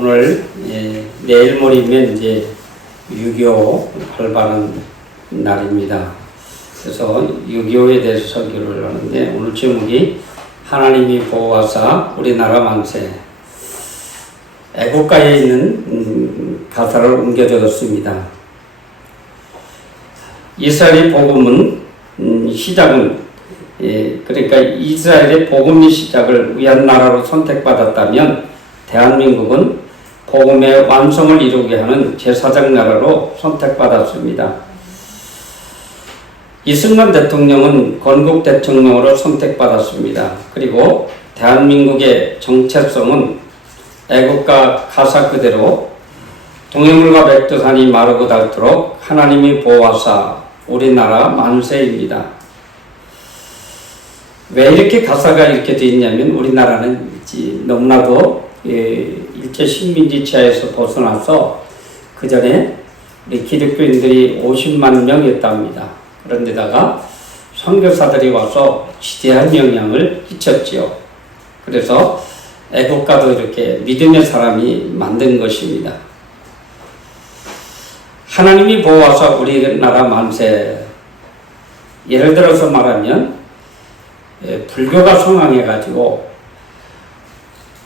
오늘 내일 모레면 이제 6.25 활발한 날입니다. 그래서 6.25에 대해서 설교를 하는데 오늘 제목이 하나님이 보호하사 우리나라 만세. 애국가에 있는 가사를 옮겨 적었습니다. 이스라엘의 복음은 시작은 그러니까 이스라엘의 복음의 시작을 위한 나라로 선택받았다면 대한민국은 복음의 완성을 이루게 하는 제사장 나라로 선택받았습니다. 이승만 대통령은 건국 대통령으로 선택받았습니다. 그리고 대한민국의 정체성은 애국가 가사 그대로 동해물과 백두산이 마르고 닳도록 하나님이 보호하사 우리나라 만세입니다. 왜 이렇게 가사가 이렇게 되어 있냐면 우리나라는 너무나도 일제 식민지 치하에서 벗어나서 그 전에 우리 기독교인들이 50만 명이었답니다. 그런데다가 선교사들이 와서 지대한 영향을 끼쳤지요. 그래서 애국가도 이렇게 믿음의 사람이 만든 것입니다. 하나님이 보호하사 우리나라 만세. 예를 들어서 말하면 불교가 성황해가지고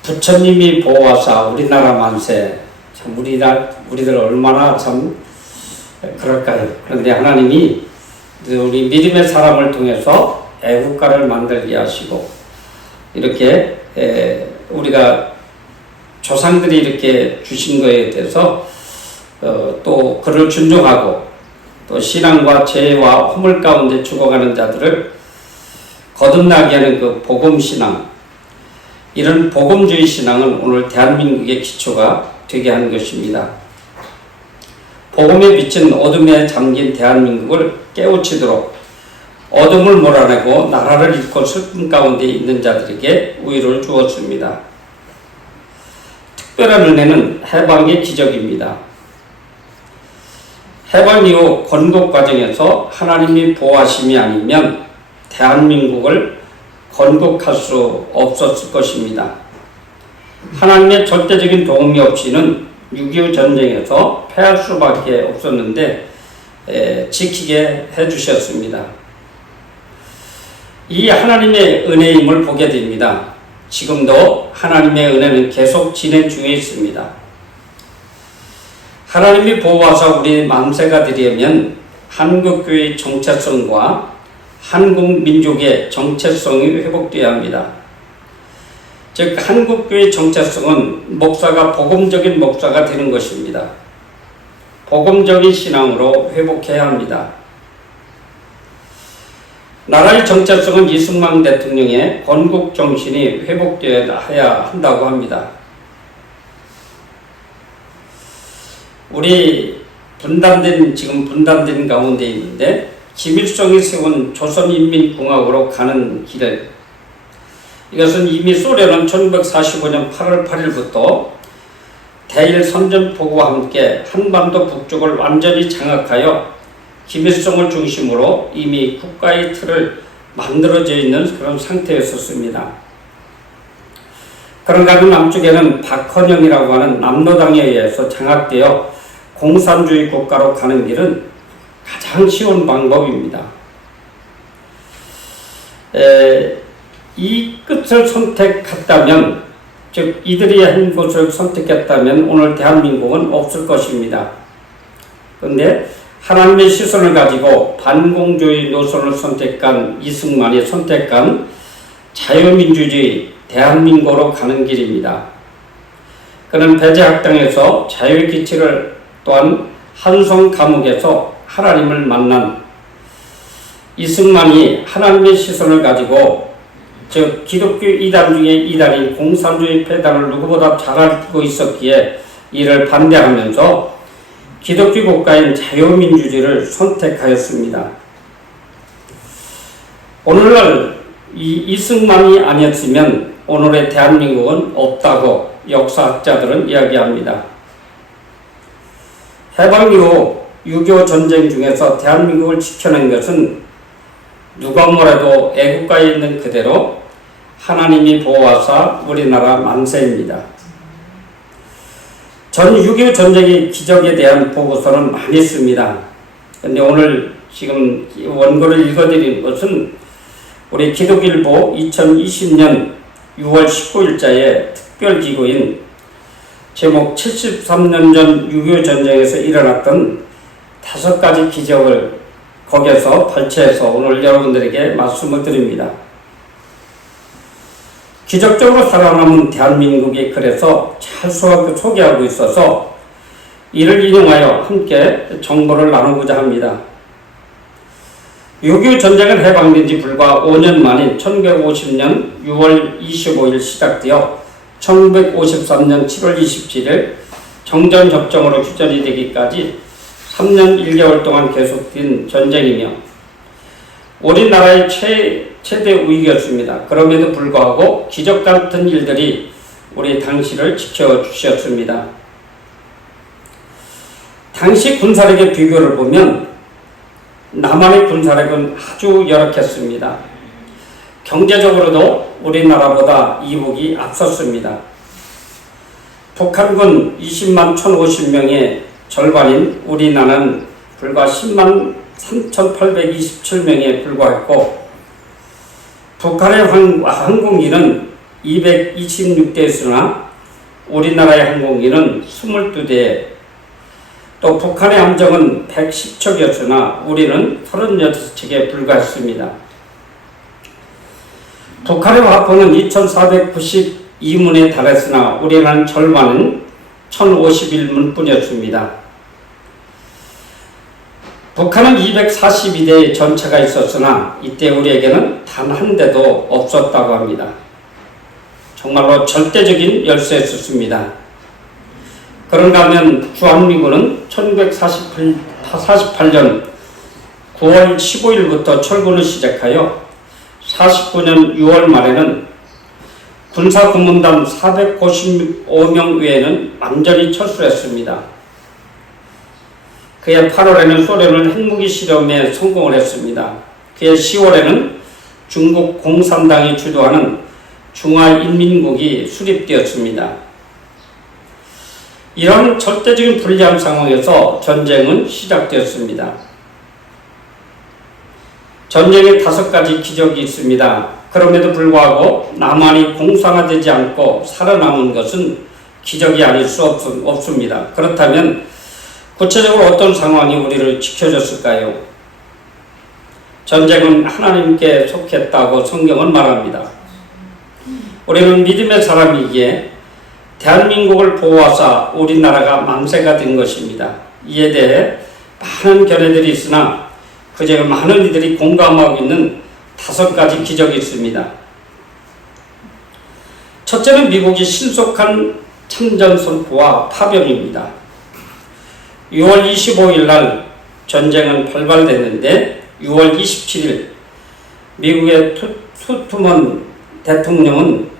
부처님이 보호하사 우리나라 만세. 참 우리들 얼마나 참 그럴까요? 그런데 하나님이 우리 믿음의 사람을 통해서 애국가를 만들게 하시고 이렇게 우리가 조상들이 이렇게 주신 것에 대해서 또 그를 존중하고 또 신앙과 죄와 허물 가운데 죽어가는 자들을 거듭나게 하는 그 복음신앙, 이런 복음주의 신앙은 오늘 대한민국의 기초가 되게 하는 것입니다. 복음에 비친 어둠에 잠긴 대한민국을 깨우치도록 어둠을 몰아내고 나라를 잃고 슬픔 가운데 있는 자들에게 우위를 주었습니다. 특별한 은혜는 해방의 기적입니다. 해방 이후 건국 과정에서 하나님이 보호하심이 아니면 대한민국을 건국할 수 없었을 것입니다. 하나님의 절대적인 도움이 없이는 6.25 전쟁에서 패할 수밖에 없었는데 지키게 해주셨습니다. 이 하나님의 은혜임을 보게 됩니다. 지금도 하나님의 은혜는 계속 진행 중에 있습니다. 하나님이 보호하사 우리 만세가 되려면 한국교회의 정체성과 한국민족의 정체성이 회복되어야 합니다. 즉 한국교회의 정체성은 목사가 복음적인 목사가 되는 것입니다. 복음적인 신앙으로 회복해야 합니다. 나라의 정체성은 이승만 대통령의 건국 정신이 회복되어야 한다고 합니다. 우리 지금 분단된 가운데 있는데 김일성이 세운 조선인민공화국으로 가는 길을, 이것은 이미 소련은 1945년 8월 8일부터 대일 선전포고와 함께 한반도 북쪽을 완전히 장악하여 김일성을 중심으로 이미 국가의 틀을 만들어져 있는 그런 상태였었습니다. 그런가 하면 남쪽에는 박헌영이라고 하는 남로당에 의해서 장악되어 공산주의 국가로 가는 길은 가장 쉬운 방법입니다. 이 끝을 선택했다면, 즉 이들이 한 곳을 선택했다면 오늘 대한민국은 없을 것입니다. 그런데 하나님의 시선을 가지고 반공주의 노선을 선택한 이승만이 선택한 자유민주주의 대한민국으로 가는 길입니다. 그는 배제학당에서 자유의 기치를, 또한 한성 감옥에서 하나님을 만난 이승만이 하나님의 시선을 가지고 즉 기독교 이단 중에 이단인 공산주의 패단을 누구보다 잘 알고 있었기에 이를 반대하면서 기독교 국가인 자유민주주의를 선택하였습니다. 오늘날 이 이승만이 아니었으면 오늘의 대한민국은 없다고 역사학자들은 이야기합니다. 해방 이후 6.25 전쟁 중에서 대한민국을 지켜낸 것은 누가 뭐래도 애국가에 있는 그대로 '하나님이 보호하사 우리나라 만세입니다. 전 6.25 전쟁의 기적에 대한 보고서는 많이 있습니다. 근데 오늘 지금 원고를 읽어드린 것은 우리 기독일보 2020년 6월 19일자의 특별기고인 제목 73년 전 6.25 전쟁에서 일어났던 5가지 기적을 거기에서 발췌해서 오늘 여러분들에게 말씀을 드립니다. 기적적으로 살아남은 대한민국이 그래서 잘 소개하고 있어서 이를 인용하여 함께 정보를 나누고자 합니다. 6.25 전쟁은 해방된 지 불과 5년 만인 1950년 6월 25일 시작되어 1953년 7월 27일 정전협정으로 휴전이 되기까지 3년 1개월 동안 계속된 전쟁이며 우리나라의 최대 위기였습니다. 그럼에도 불구하고 기적 같은 일들이 우리 당시를 지켜주셨습니다. 당시 군사력의 비교를 보면 남한의 군사력은 아주 열악했습니다. 경제적으로도 우리나라보다 이북이 앞섰습니다. 북한군 20만 1,050명의 절반인 우리나라는 불과 10만 3,827명에 불과했고 북한의 항공기는 226대였으나 우리나라의 항공기는 22대, 또 북한의 함정은 110척이었으나 우리는 36척에 불과했습니다. 북한의 화포는 2,492문에 달했으나 우리나라는 절반은 1,051문 뿐이었습니다. 북한은 242대의 전차가 있었으나 이때 우리에게는 단 한 대도 없었다고 합니다. 정말로 절대적인 열세였습니다. 그런가 하면 주한미군은 1948년 9월 15일부터 철군을 시작하여 49년 6월 말에는 군사고문단 495명 외에는 완전히 철수했습니다. 그해 8월에는 소련은 핵무기 실험에 성공을 했습니다. 그해 10월에는 중국 공산당이 주도하는 중화인민국이 수립되었습니다. 이런 절대적인 불리한 상황에서 전쟁은 시작되었습니다. 전쟁에 5가지 기적이 있습니다. 그럼에도 불구하고 남한이 공산화되지 않고 살아남은 것은 기적이 아닐 수 없습니다. 그렇다면 구체적으로 어떤 상황이 우리를 지켜줬을까요? 전쟁은 하나님께 속했다고 성경은 말합니다. 우리는 믿음의 사람이기에 대한민국을 보호하사 우리나라가 만세가 된 것입니다. 이에 대해 많은 견해들이 있으나 그중에 많은 이들이 공감하고 있는 5가지 기적이 있습니다. 첫째는 미국이 신속한 참전 선포와 파병입니다. 6월 25일 날 전쟁은 발발됐는데 6월 27일 미국의 트루먼 대통령인데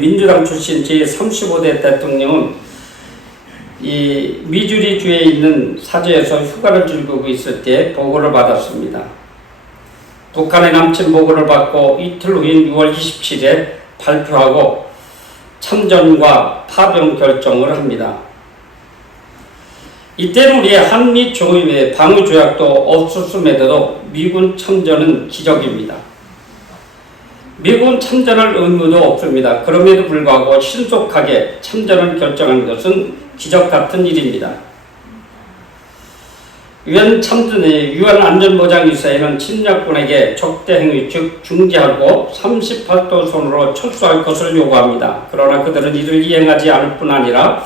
민주당 출신 제35대 대통령은 이 미주리 주에 있는 사저에서 휴가를 즐기고 있을 때 보고를 받았습니다. 북한의 남친 보고를 받고 이틀 후인 6월 27일에 발표하고 참전과 파병 결정을 합니다. 이때는 우리의 한미 조입의 방위 조약도 없었음에도 미군 참전은 기적입니다. 미군 참전할 의무도 없습니다. 그럼에도 불구하고 신속하게 참전을 결정한 것은 기적 같은 일입니다. 유엔 참전의 유엔 안전보장이사회는 침략군에게 적대 행위 즉 중지하고 38도선으로 철수할 것을 요구합니다. 그러나 그들은 이를 이행하지 않을 뿐 아니라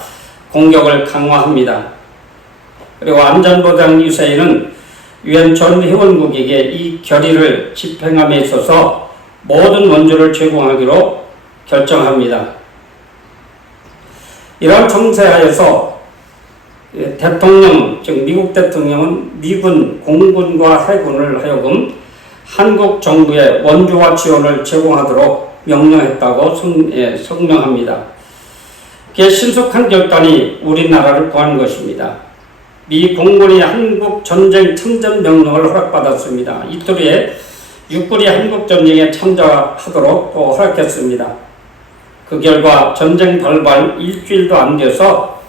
공격을 강화합니다. 그리고 안전보장이사회는 유엔 전 회원국에게 이 결의를 집행함에 있어서 모든 원조를 제공하기로 결정합니다. 이러한 정세하에서 대통령, 즉 미국 대통령은 미군, 공군과 해군을 하여금 한국 정부에 원조와 지원을 제공하도록 명령했다고 성명합니다. 그의 신속한 결단이 우리나라를 구한 것입니다. 미 공군이 한국 전쟁 참전 명령을 허락받았습니다. 이틀 후에 육군이 한국 전쟁에 참전하도록 또 허락했습니다. 그 결과 전쟁 발발 일주일도 안 돼서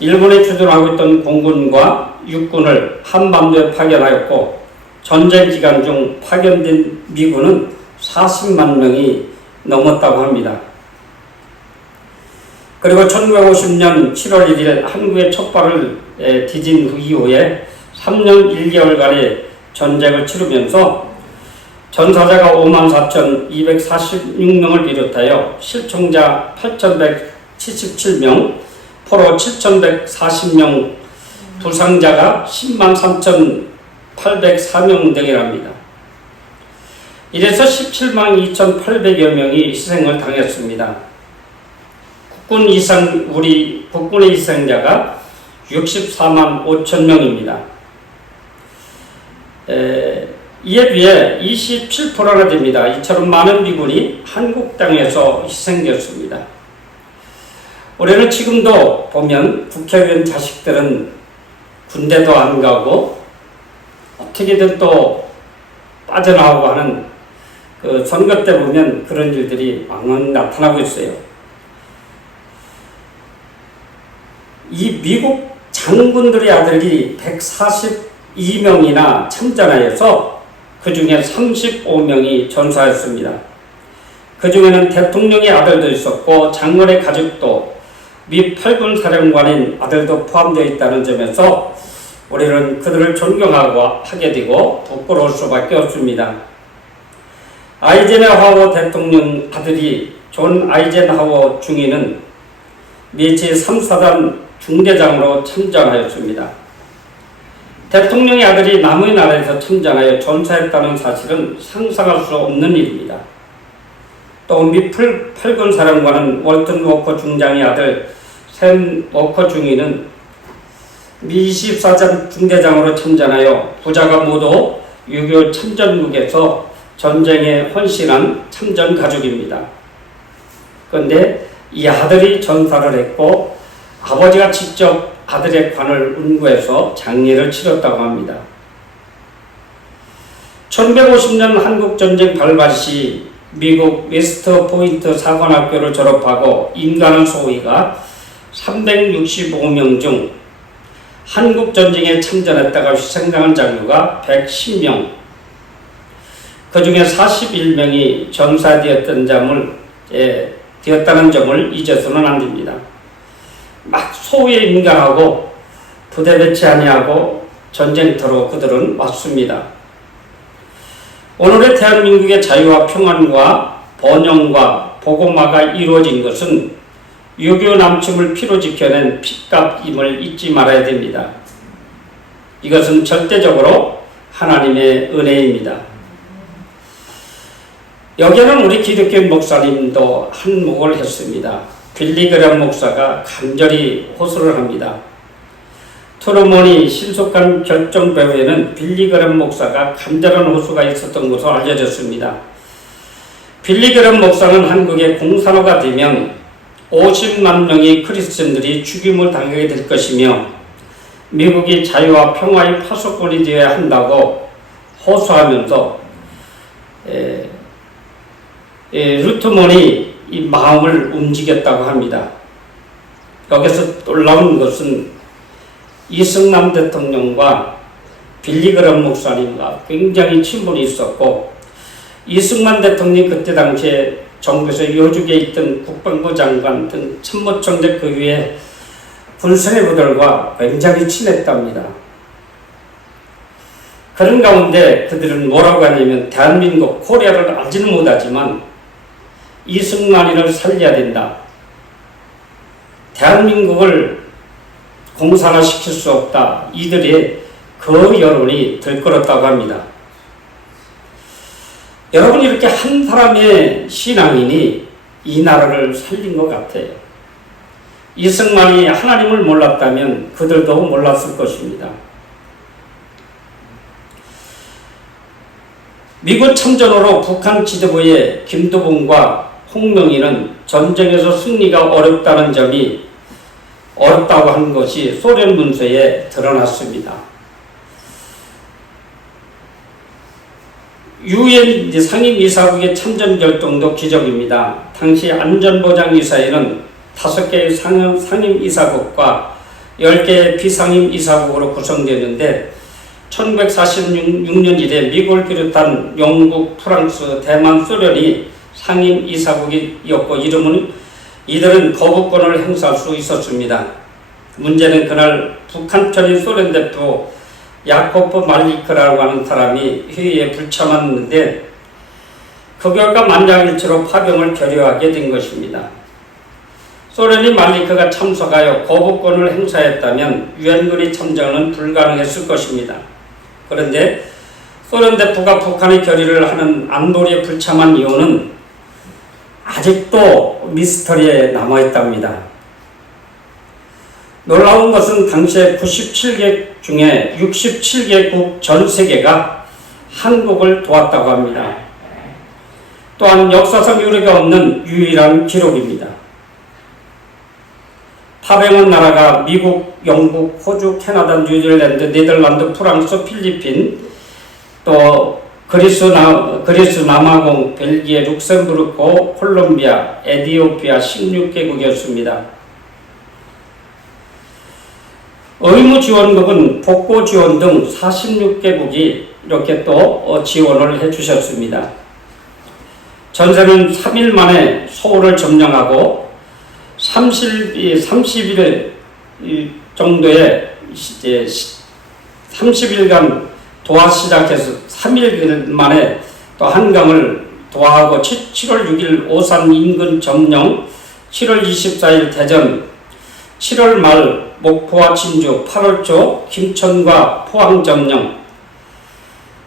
일본에 주둔하고 있던 공군과 육군을 한반도에 파견하였고 전쟁 기간 중 파견된 미군은 40만 명이 넘었다고 합니다. 그리고 1950년 7월 1일 한국의 촛발을 디딘 그 이후에 3년 1개월간의 전쟁을 치르면서 전사자가 54,246명을 비롯하여 실종자 8,177명, 포로 7,140명, 부상자가 10만 3,804명 등이랍니다. 이래서 17만 2,800여 명이 희생을 당했습니다. 우리 국군의 희생자가 64만 5천 명입니다. 이에 비해 27%나 됩니다. 이처럼 많은 미군이 한국 땅에서 희생되었습니다. 우리는 지금도 보면 국회의원 자식들은 군대도 안 가고 어떻게든 또 빠져나오고 하는 그 선거 때 보면 그런 일들이 많이 나타나고 있어요. 이 미국 장군들의 아들이 142명이나 참전하여서 그 중에 35명이 전사했습니다. 그 중에는 대통령의 아들도 있었고 장군의 가족도 미 8군 사령관인 아들도 포함되어 있다는 점에서 우리는 그들을 존경하고 하게 되고 부끄러울 수밖에 없습니다. 아이젠하워 대통령 아들이 존 아이젠하워 중위는 미 제3사단 중대장으로 참전하였습니다. 대통령의 아들이 남의 나라에서 참전하여 전사했다는 사실은 상상할 수 없는 일입니다. 또 미 8군 사령관은 월튼 워커 중장의 아들 샘 워커 중위는 미 24전 중대장으로 참전하여 부자가 모두 6.25 참전국에서 전쟁에 헌신한 참전 가족입니다. 그런데 이 아들이 전사를 했고 아버지가 직접 아들의 관을 운구해서 장례를 치렀다고 합니다. 1950년 한국전쟁 발발 시 미국 웨스트 포인트 사관학교를 졸업하고 임관원 소위가 365명 중 한국전쟁에 참전했다가 희생당한 장교가 110명, 그 중에 41명이 전사되었다는 점을 잊어서는 안 됩니다. 막 소위에 인간하고 부대 배치 아니하고 전쟁터로 그들은 왔습니다. 오늘의 대한민국의 자유와 평안과 번영과 복음화가 이루어진 것은 6.25 남침을 피로 지켜낸 핏값임을 잊지 말아야 됩니다. 이것은 절대적으로 하나님의 은혜입니다. 여기에는 우리 기독교 목사님도 한몫을 했습니다. 빌리 그램 목사가 간절히 호소를 합니다. 트루먼이 신속한 결정 배후에는 빌리 그램 목사가 간절한 호소가 있었던 것으로 알려졌습니다. 빌리 그램 목사는 한국의 공산화가 되면 50만 명의 크리스천들이 죽임을 당하게 될 것이며 미국이 자유와 평화의 파수꾼이 되어야 한다고 호소하면서 루트먼이 이 마음을 움직였다고 합니다. 여기서 놀라운 것은 이승만 대통령과 빌리 그램 목사님과 굉장히 친분이 있었고 이승만 대통령이 그때 당시에 정부에서 요직에 있던 국방부 장관 등 참모총장 그 위에 군수뇌부들과 굉장히 친했답니다. 그런 가운데 그들은 뭐라고 하냐면 대한민국 코리아를 알지는 못하지만 이승만이를 살려야 된다. 대한민국을 공산화시킬 수 없다. 이들의 그 여론이 들끓었다고 합니다. 여러분 이렇게 한 사람의 신앙인이 이 나라를 살린 것 같아요. 이승만이 하나님을 몰랐다면 그들도 몰랐을 것입니다. 미군 참전으로 북한 지도부의 김두봉과 홍명희는 전쟁에서 승리가 어렵다는 점이 어렵다고 한 것이 소련 문서에 드러났습니다. 유엔 상임이사국의 참전 결정도 기적입니다. 당시 안전보장이사회는 5개의 상임이사국과 10개의 비상임이사국으로 구성되는데 1946년 이래 미국을 비롯한 영국, 프랑스, 대만, 소련이 상임이사국이었고 이들은 거부권을 행사할 수 있었습니다. 문제는 그날 북한 편인 소련 대표 야코프 말리크라고 하는 사람이 회의에 불참했는데 그 결과 만장일치로 파병을 결의하게 된 것입니다. 소련이 말리크가 참석하여 거부권을 행사했다면 유엔군이 참전은 불가능했을 것입니다. 그런데 소련 대표가 북한의 결의를 하는 안보리에 불참한 이유는 아직도 미스터리에 남아있답니다. 놀라운 것은 당시에 97개 중에 67개국 전 세계가 한국을 도왔다고 합니다. 또한 역사상 유례가 없는 유일한 기록입니다. 파병한 나라가 미국, 영국, 호주, 캐나다, 뉴질랜드, 네덜란드, 프랑스, 필리핀, 또 그리스, 남아공, 벨기에, 룩셈부르크, 콜롬비아, 에티오피아 16개국이었습니다. 의무 지원국은 복고 지원 등 46개국이 이렇게 또 지원을 해주셨습니다. 전세는 3일 만에 서울을 점령하고 30일 정도의 30일간 도하 시작해서 3일 만에 또 한강을 도하하고 7월 6일 오산 인근 점령, 7월 24일 대전, 7월 말 목포와 진주, 8월 초 김천과 포항 점령.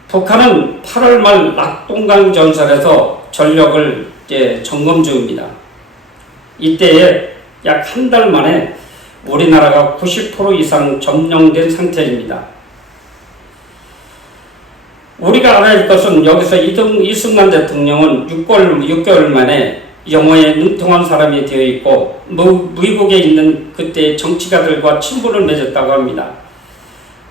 북한은 8월 말 낙동강 전설에서 전력을 점검 중입니다. 이때에 약 한 달 만에 우리나라가 90% 이상 점령된 상태입니다. 우리가 알아야 할 것은 여기서 이승만 대통령은 6개월 만에 영어에 능통한 사람이 되어 있고 미국에 있는 그때의 정치가들과 친분을 맺었다고 합니다.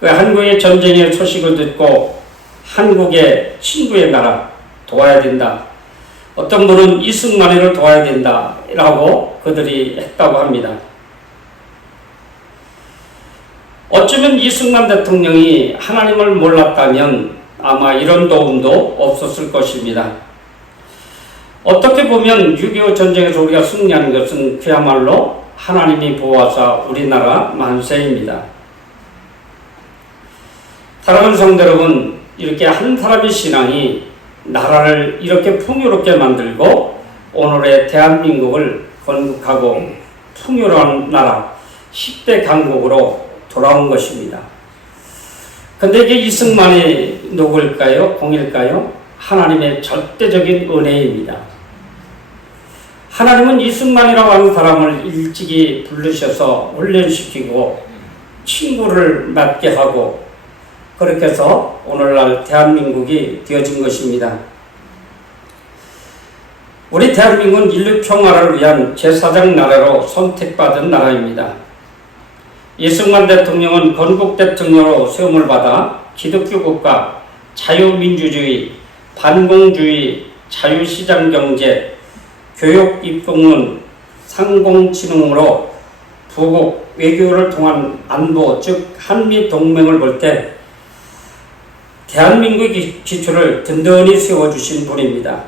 한국의 전쟁의 소식을 듣고 한국의 친구의 나라 도와야 된다. 어떤 분은 이승만이를 도와야 된다 라고 그들이 했다고 합니다. 어쩌면 이승만 대통령이 하나님을 몰랐다면 아마 이런 도움도 없었을 것입니다. 어떻게 보면 6.25 전쟁에서 우리가 승리한 것은 그야말로 하나님이 보호하사 우리나라 만세입니다. 사랑하는 성도 여러분, 이렇게 한 사람의 신앙이 나라를 이렇게 풍요롭게 만들고 오늘의 대한민국을 건국하고 풍요로운 나라 10대 강국으로 돌아온 것입니다. 근데 이게 이승만의 누구일까요? 공일까요? 하나님의 절대적인 은혜입니다. 하나님은 이승만이라고 하는 사람을 일찍이 부르셔서 훈련시키고 친구를 맺게 하고 그렇게 해서 오늘날 대한민국이 되어진 것입니다. 우리 대한민국은 인류 평화를 위한 제4장 나라로 선택받은 나라입니다. 이승만 대통령은 건국 대통령으로 세움을 받아 기독교 국가, 자유민주주의, 반공주의, 자유시장경제, 교육 입국론, 상공진흥으로 부국, 외교를 통한 안보, 즉 한미동맹을 볼 때 대한민국의 기초를 든든히 세워주신 분입니다.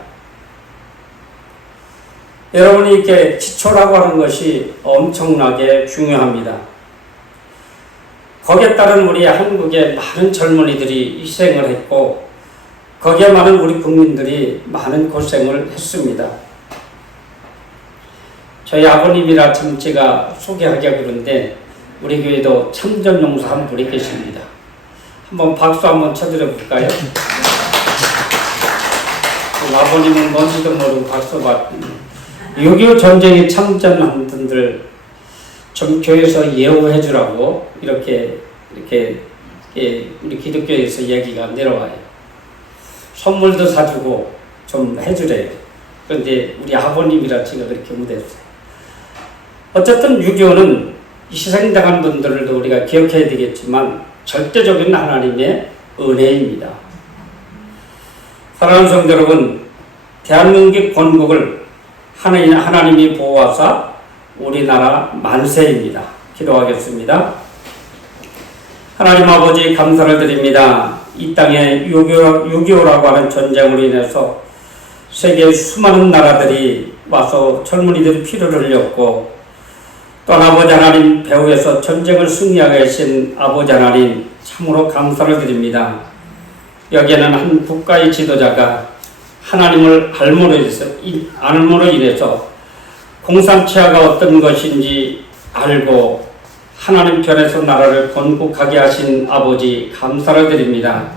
여러분이 이렇게 기초라고 하는 것이 엄청나게 중요합니다. 거기에 따른 우리 한국의 많은 젊은이들이 희생을 했고 거기에 많은 우리 국민들이 많은 고생을 했습니다. 저희 아버님이라 참 제가 소개하기가 그런데 우리 교회도 참전용사 한 분이 계십니다. 한번 박수 한번 쳐드려 볼까요? 아버님은 뭔지도 모르고 박수 받 6.25 전쟁에 참전한 분들 좀 교회에서 예우해 주라고 이렇게 우리 기독교에서 얘기가 내려와요. 선물도 사주고 좀 해주래요. 그런데 우리 아버님이라 제가 그렇게 못했어요. 어쨌든 6.25는 희생당한 분들도 우리가 기억해야 되겠지만 절대적인 하나님의 은혜입니다. 사랑하는 성도 여러분, 대한민국 건국을 하나님이 보호하사 우리나라 만세입니다. 기도하겠습니다. 하나님 아버지 감사를 드립니다. 이 땅에 6.25라고 하는 전쟁으로 인해서 세계의 수많은 나라들이 와서 젊은이들이 피를 흘렸고, 또한 아버지 하나님 배후에서 전쟁을 승리하게 하신 아버지 하나님 참으로 감사를 드립니다. 여기에는 한 국가의 지도자가 하나님을 알므로 인해서 공산치하가 어떤 것인지 알고 하나님 편에서 나라를 건국하게 하신 아버지 감사를 드립니다.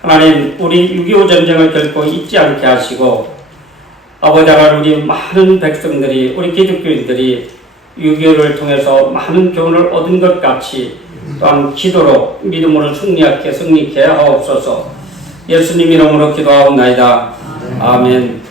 하나님, 우리 6.25 전쟁을 결코 잊지 않게 하시고, 아버지 하나님, 우리 많은 백성들이, 우리 기독교인들이 6.25를 통해서 많은 교훈을 얻은 것 같이 또한 기도로 믿음으로 승리케 하옵소서. 예수님 이름으로 기도하옵나이다. 아멘.